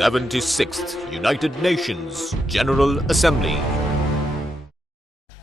76th United Nations General Assembly.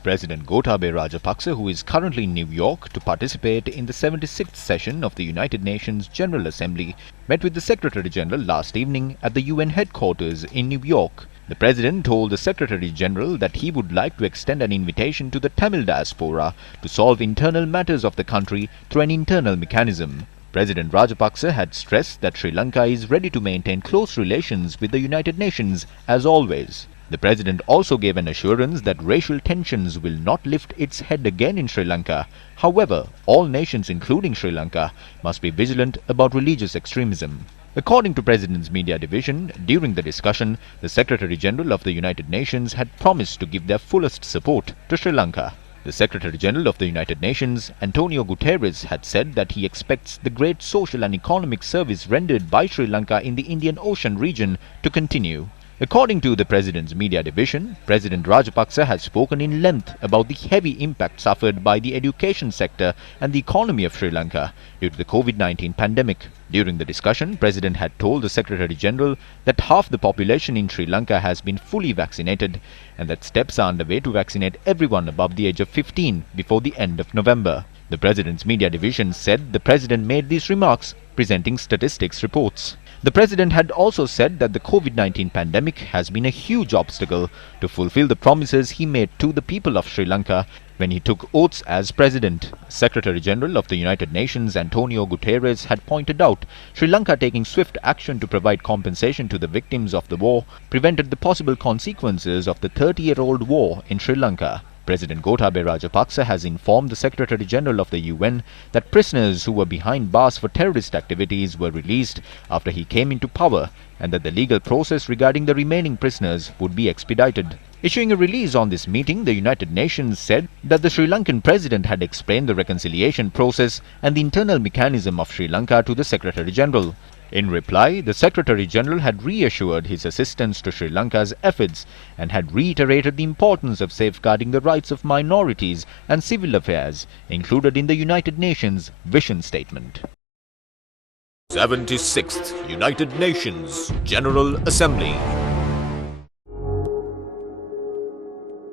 President Gotabaya Rajapaksa, who is currently in New York to participate in the 76th session of the United Nations General Assembly, met with the Secretary General last evening at the UN headquarters in New York. The President told the Secretary General that he would like to extend an invitation to the Tamil diaspora to solve internal matters of the country through an internal mechanism. President Rajapaksa had stressed that Sri Lanka is ready to maintain close relations with the United Nations as always. The President also gave an assurance that racial tensions will not lift its head again in Sri Lanka. However, all nations including Sri Lanka must be vigilant about religious extremism. According to President's Media Division, during the discussion, the Secretary General of the United Nations had promised to give their fullest support to Sri Lanka. The Secretary General of the United Nations, Antonio Guterres, had said that he expects the great social and economic service rendered by Sri Lanka in the Indian Ocean region to continue. According to the President's Media Division, President Rajapaksa has spoken in length about the heavy impact suffered by the education sector and the economy of Sri Lanka due to the COVID-19 pandemic. During the discussion, President had told the Secretary General that half the population in Sri Lanka has been fully vaccinated and that steps are underway to vaccinate everyone above the age of 15 before the end of November. The President's Media Division said the President made these remarks presenting statistics reports. The President had also said that the COVID-19 pandemic has been a huge obstacle to fulfill the promises he made to the people of Sri Lanka when he took oaths as President. Secretary General of the United Nations Antonio Guterres had pointed out Sri Lanka taking swift action to provide compensation to the victims of the war prevented the possible consequences of the 30-year-old war in Sri Lanka. President Gotabaya Rajapaksa has informed the Secretary General of the UN that prisoners who were behind bars for terrorist activities were released after he came into power and that the legal process regarding the remaining prisoners would be expedited. Issuing a release on this meeting, the United Nations said that the Sri Lankan President had explained the reconciliation process and the internal mechanism of Sri Lanka to the Secretary General. In reply, the Secretary General had reassured his assistance to Sri Lanka's efforts and had reiterated the importance of safeguarding the rights of minorities and civil affairs included in the United Nations Vision Statement. 76th United Nations General Assembly.